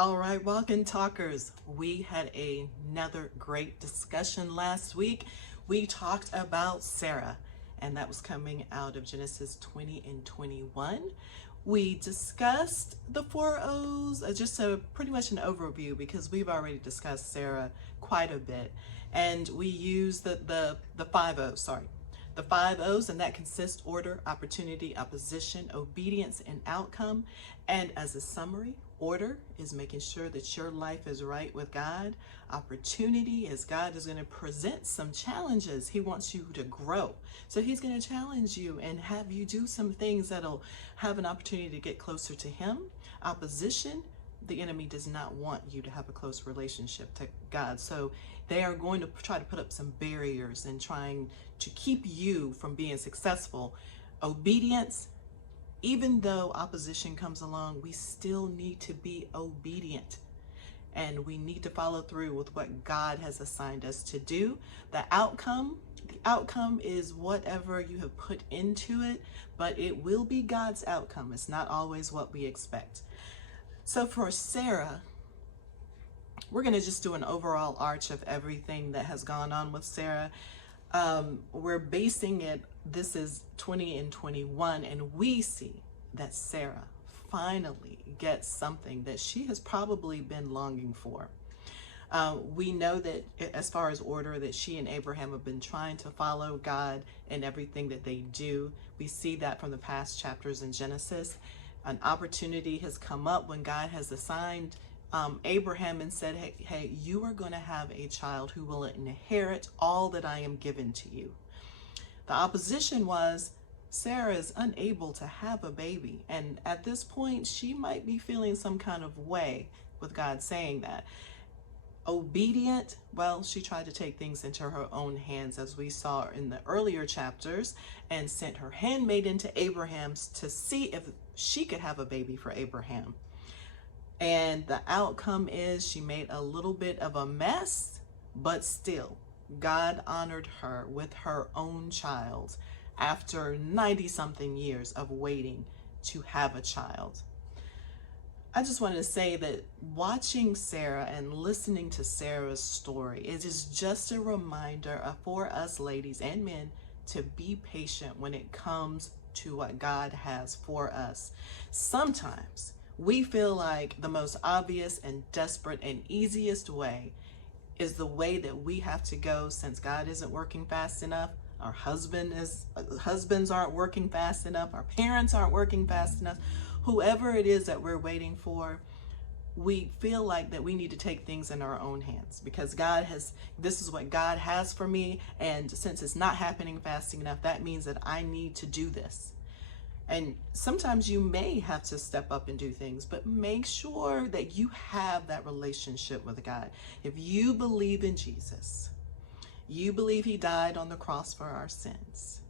All right, Walk-In Talkers, we had another great discussion last week. We talked about Sarah, and that was coming out of Genesis 20 and 21. We discussed the four O's, just pretty much an overview because we've already discussed Sarah quite a bit. And we used the five O's, the five O's, and that consists order, opportunity, opposition, obedience, and outcome. And as a summary, order is making sure that your life is right with God. Opportunity is God is going to present some challenges. He wants you to grow. So he's going to challenge you and have you do some things that'll have an opportunity to get closer to him. Opposition, the enemy does not want you to have a close relationship to God. So they are going to try to put up some barriers and trying to keep you from being successful. Obedience, even though opposition comes along, we still need to be obedient. And we need to follow through with what God has assigned us to do. The outcome is whatever you have put into it, but it will be God's outcome. It's not always what we expect. So for Sarah, we're going to just do an overall arch of everything that has gone on with Sarah. We're basing it, this is 20 and 21, and we see that Sarah finally gets something that she has probably been longing for. We know that as far as order, that she and Abraham have been trying to follow God in everything that they do. We see that from the past chapters in Genesis. An opportunity has come up when God has assigned Abraham and said, hey, you are going to have a child who will inherit all that I am given to you. The opposition was Sarah is unable to have a baby. And at this point, she might be feeling some kind of way with God saying that. Obedient, well, she tried to take things into her own hands, as we saw in the earlier chapters, and sent her handmaid into Abraham's to see if she could have a baby for Abraham. And the outcome is she made a little bit of a mess, but still, God honored her with her own child after 90-something years of waiting to have a child. I just wanted to say that watching Sarah and listening to Sarah's story, it is just a reminder for us ladies and men to be patient when it comes to what God has for us. Sometimes we feel like the most obvious and desperate and easiest way is the way that we have to go since God isn't working fast enough. Our husbands aren't working fast enough. Our parents aren't working fast enough. Whoever it is that we're waiting for, we feel like that we need to take things in our own hands because this is what God has for me. And since it's not happening fast enough, that means that I need to do this. And sometimes you may have to step up and do things, but make sure that you have that relationship with God. If you believe in Jesus, you believe he died on the cross for our sins,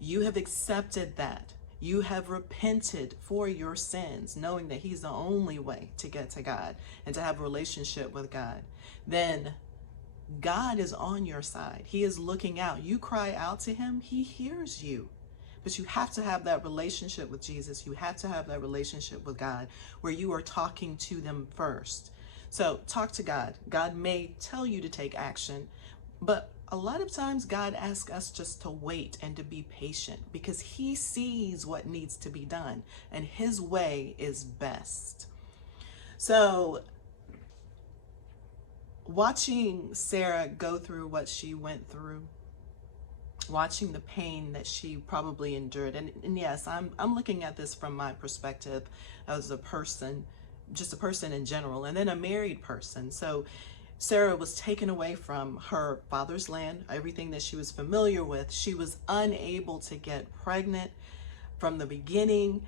you have accepted that, you have repented for your sins, knowing that he's the only way to get to God and to have a relationship with God, then God is on your side. He is looking out. You cry out to him, he hears you. But you have to have that relationship with Jesus. You have to have that relationship with God where you are talking to them first. So talk to God. God may tell you to take action, but a lot of times God asks us just to wait and to be patient because he sees what needs to be done and his way is best. So watching Sarah go through what she went through, watching the pain that she probably endured. And yes, I'm looking at this from my perspective as a person, just a person in general, and then a married person. So Sarah was taken away from her father's land, everything that she was familiar with. She was unable to get pregnant from the beginning.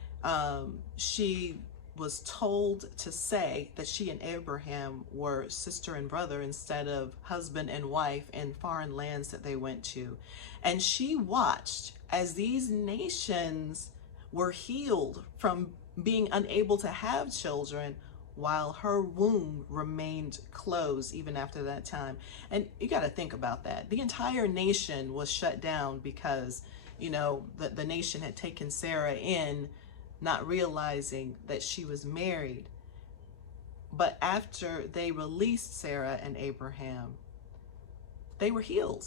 She was told to say that she and Abraham were sister and brother instead of husband and wife in foreign lands that they went to. And she watched as these nations were healed from being unable to have children while her womb remained closed even after that time. And you got to think about that. The entire nation was shut down because, the nation had taken Sarah in, not realizing that she was married. But after they released Sarah and Abraham, they were healed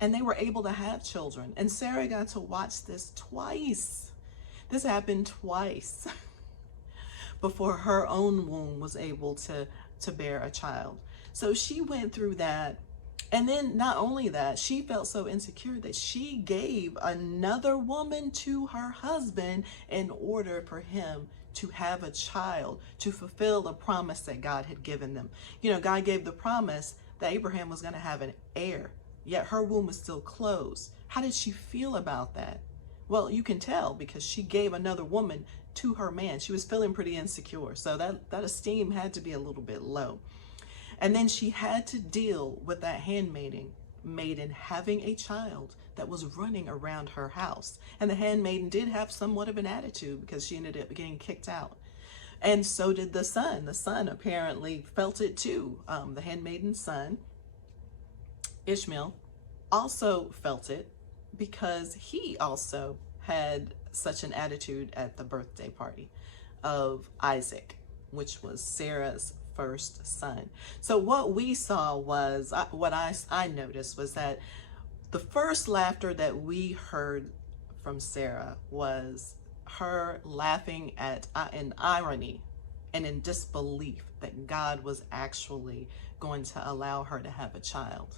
and they were able to have children. And Sarah got to watch this twice. This happened twice before her own womb was able to bear a child. So she went through that. And then not only that, she felt so insecure that she gave another woman to her husband in order for him to have a child, to fulfill the promise that God had given them. You know, God gave the promise that Abraham was going to have an heir, yet her womb was still closed. How did she feel about that? Well, you can tell because she gave another woman to her man. She was feeling pretty insecure. So that esteem had to be a little bit low. And then she had to deal with that maiden having a child that was running around her house. And the handmaiden did have somewhat of an attitude because she ended up getting kicked out. And so did the son. The son apparently felt it too. The handmaiden's son, Ishmael, also felt it because he also had such an attitude at the birthday party of Isaac, which was Sarah's first son. So what we saw was, what I noticed was that the first laughter that we heard from Sarah was her laughing at in irony and in disbelief that God was actually going to allow her to have a child.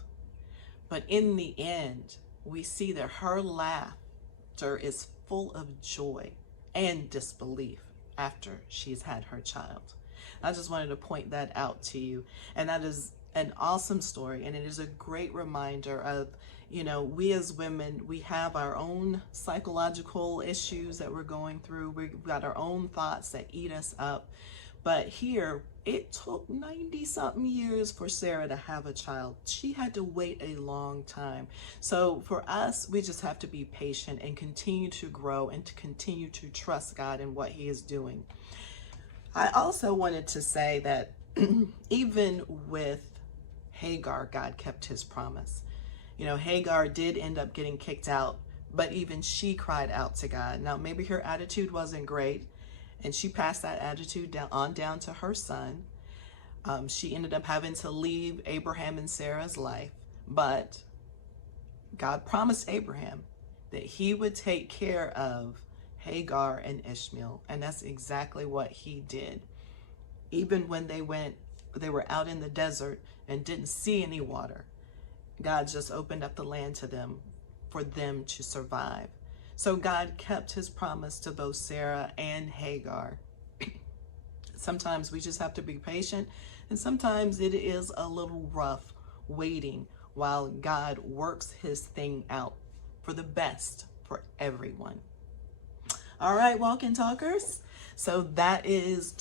But in the end, we see that her laughter is full of joy and disbelief after she's had her child. I just wanted to point that out to you. And that is an awesome story. And it is a great reminder of, you know, we as women, we have our own psychological issues that we're going through. We've got our own thoughts that eat us up. But here, it took 90-something years for Sarah to have a child. She had to wait a long time. So for us, we just have to be patient and continue to grow and to continue to trust God in what He is doing. I also wanted to say that even with Hagar, God kept His promise. You know, Hagar did end up getting kicked out, but even she cried out to God. Now, maybe her attitude wasn't great, and she passed that attitude down to her son. She ended up having to leave Abraham and Sarah's life, but God promised Abraham that He would take care of Hagar and Ishmael, and that's exactly what He did. Even when they were out in the desert and didn't see any water, God just opened up the land to them for them to survive. So God kept His promise to both Sarah and Hagar. Sometimes we just have to be patient, and sometimes it is a little rough waiting while God works His thing out for the best for everyone. All right, walk and talkers. So that is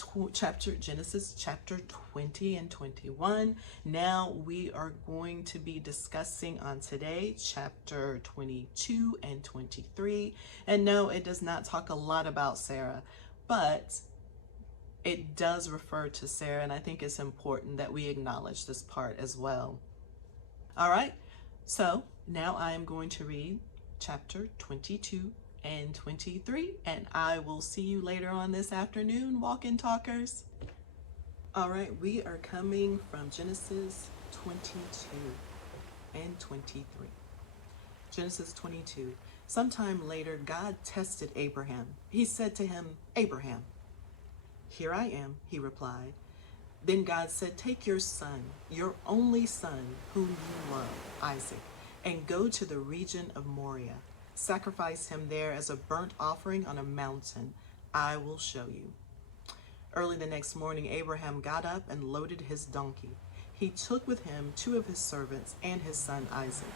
Genesis chapter 20 and 21. Now we are going to be discussing on today chapter 22 and 23. And no, it does not talk a lot about Sarah, but it does refer to Sarah, and I think it's important that we acknowledge this part as well. All right, so now I am going to read chapter 22 and 23, and I will see you later on this afternoon, walk-in talkers. All right, we are coming from Genesis 22 and 23. Genesis 22. Sometime later, God tested Abraham. He said to him, "Abraham." "Here I am," he replied. Then God said, "Take your son, your only son, whom you love, Isaac, and go to the region of Moriah. Sacrifice him there as a burnt offering on a mountain. I will show you." Early the next morning, Abraham got up and loaded his donkey. He took with him 2 of his servants and his son Isaac.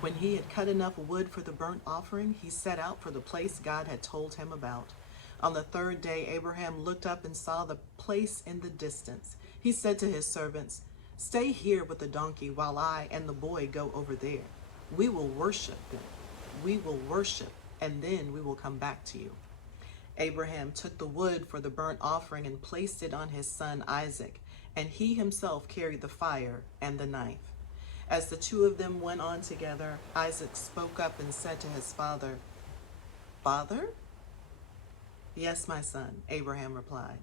When he had cut enough wood for the burnt offering, he set out for the place God had told him about. On the 3rd day, Abraham looked up and saw the place in the distance. He said to his servants, "Stay here with the donkey while I and the boy go over there. We will worship them. We will worship, and then we will come back to you." Abraham took the wood for the burnt offering and placed it on his son Isaac, and he himself carried the fire and the knife. As the 2 of them went on together, Isaac spoke up and said to his father, "Father?" "Yes, my son," Abraham replied.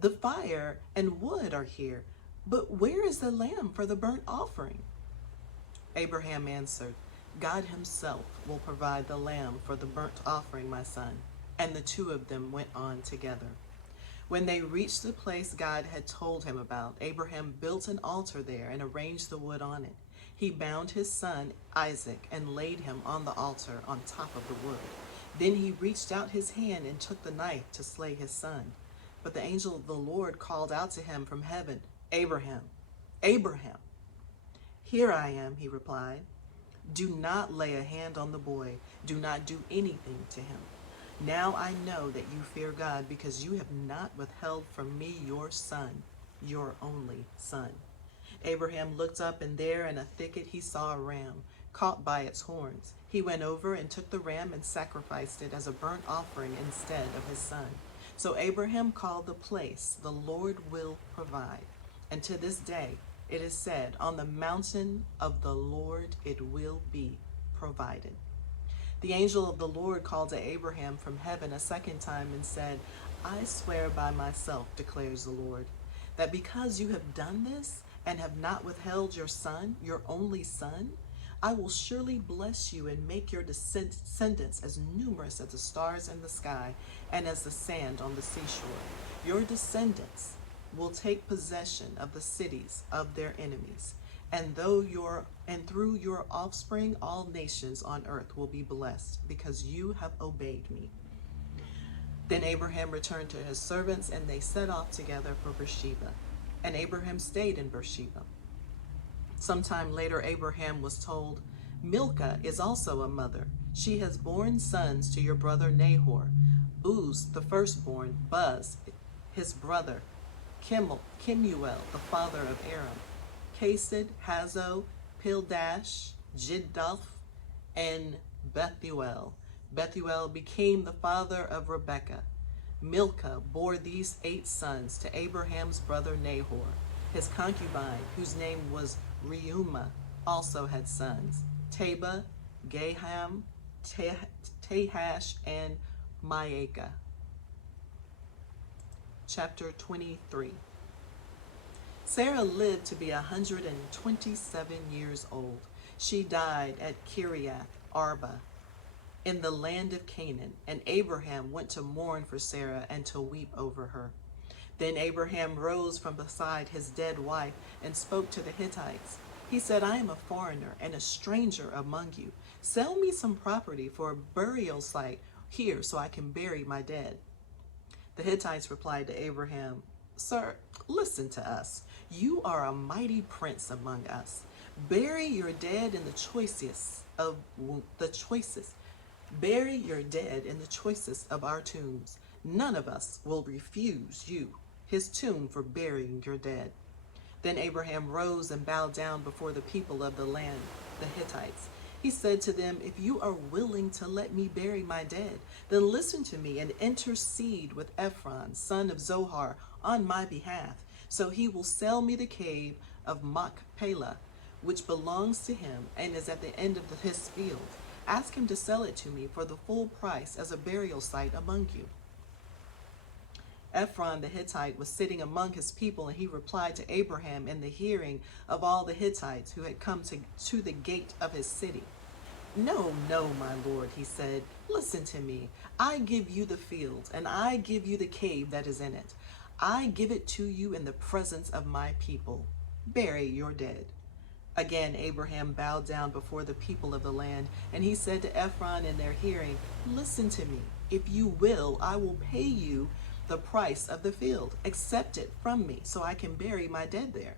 The fire and wood are here, but where is the lamb for the burnt offering?" Abraham answered, "God himself will provide the lamb for the burnt offering, my son." And the two of them went on together. When they reached the place God had told him about, Abraham built an altar there and arranged the wood on it. He bound his son Isaac and laid him on the altar on top of the wood. Then he reached out his hand and took the knife to slay his son. But the angel of the Lord called out to him from heaven, "Abraham, Abraham." "Here I am," he replied. "Do not lay a hand on the boy. Do not do anything to him. Now I know that you fear God, because you have not withheld from me your son, your only son." Abraham looked up, and there in a thicket he saw a ram caught by its horns. He went over and took the ram and sacrificed it as a burnt offering instead of his son. So Abraham called the place, "The Lord will provide." And to this day it is said, "On the mountain of the Lord it will be provided." The angel of the Lord called to Abraham from heaven a second time and said, "I swear by myself, declares the Lord, that because you have done this and have not withheld your son, your only son, I will surely bless you and make your descendants as numerous as the stars in the sky and as the sand on the seashore. Your descendants will take possession of the cities of their enemies. And through your offspring, all nations on earth will be blessed, because you have obeyed me." Then Abraham returned to his servants, and they set off together for Beersheba. And Abraham stayed in Beersheba. Sometime later, Abraham was told, "Milcah is also a mother. She has borne sons to your brother Nahor: Uz, the firstborn; Buz, his brother; Kemuel, the father of Aram; Kased, Hazo, Pildash, Jidlaph, and Bethuel. Bethuel became the father of Rebekah. Milcah bore these 8 sons to Abraham's brother Nahor. His concubine, whose name was Reumah, also had sons: Taba, Gaham, Tahash, and Maacah. Chapter 23. Sarah lived to be 127 years old. She died at Kiriath Arba in the land of Canaan, and Abraham went to mourn for Sarah and to weep over her. Then Abraham rose from beside his dead wife and spoke to the Hittites. He said, "I am a foreigner and a stranger among you. Sell me some property for a burial site here so I can bury my dead." The Hittites replied to Abraham, "Sir, listen to us. You are a mighty prince among us. Bury your dead in the choicest of the choicest. Bury your dead in the choicest of our tombs. None of us will refuse you his tomb for burying your dead." Then Abraham rose and bowed down before the people of the land, the Hittites. He said to them, "If you are willing to let me bury my dead, then listen to me and intercede with Ephron, son of Zohar, on my behalf. So he will sell me the cave of Machpelah, which belongs to him and is at the end of his field. Ask him to sell it to me for the full price as a burial site among you." Ephron the Hittite was sitting among his people, and he replied to Abraham in the hearing of all the Hittites who had come to the gate of his city. No, my lord," he said. "Listen to me. I give you the field, and I give you the cave that is in it. I give it to you in the presence of my people. Bury your dead." Again, Abraham bowed down before the people of the land, and he said to Ephron in their hearing, "Listen to me. If you will, I will pay you the price of the field. Accept it from me so I can bury my dead there."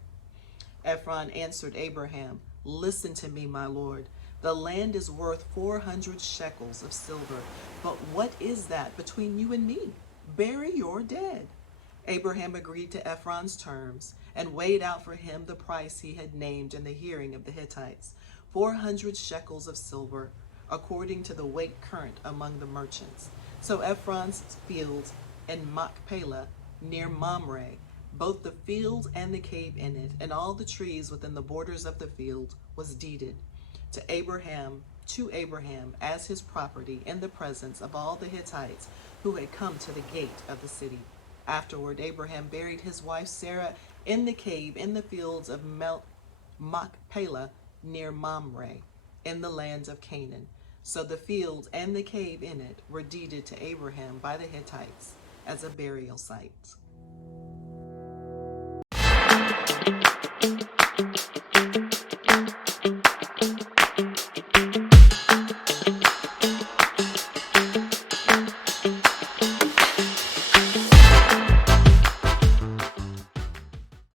Ephron answered Abraham, "Listen to me, my lord. The land is worth 400 shekels of silver. But what is that between you and me? Bury your dead." Abraham agreed to Ephron's terms and weighed out for him the price he had named in the hearing of the Hittites, 400 shekels of silver, according to the weight current among the merchants. So Ephron's field in Machpelah near Mamre, both the field and the cave in it, and all the trees within the borders of the field, was deeded to Abraham as his property in the presence of all the Hittites who had come to the gate of the city. Afterward, Abraham buried his wife Sarah in the cave in the fields of Machpelah near Mamre, in the lands of Canaan. So the fields and the cave in it were deeded to Abraham by the Hittites as a burial site.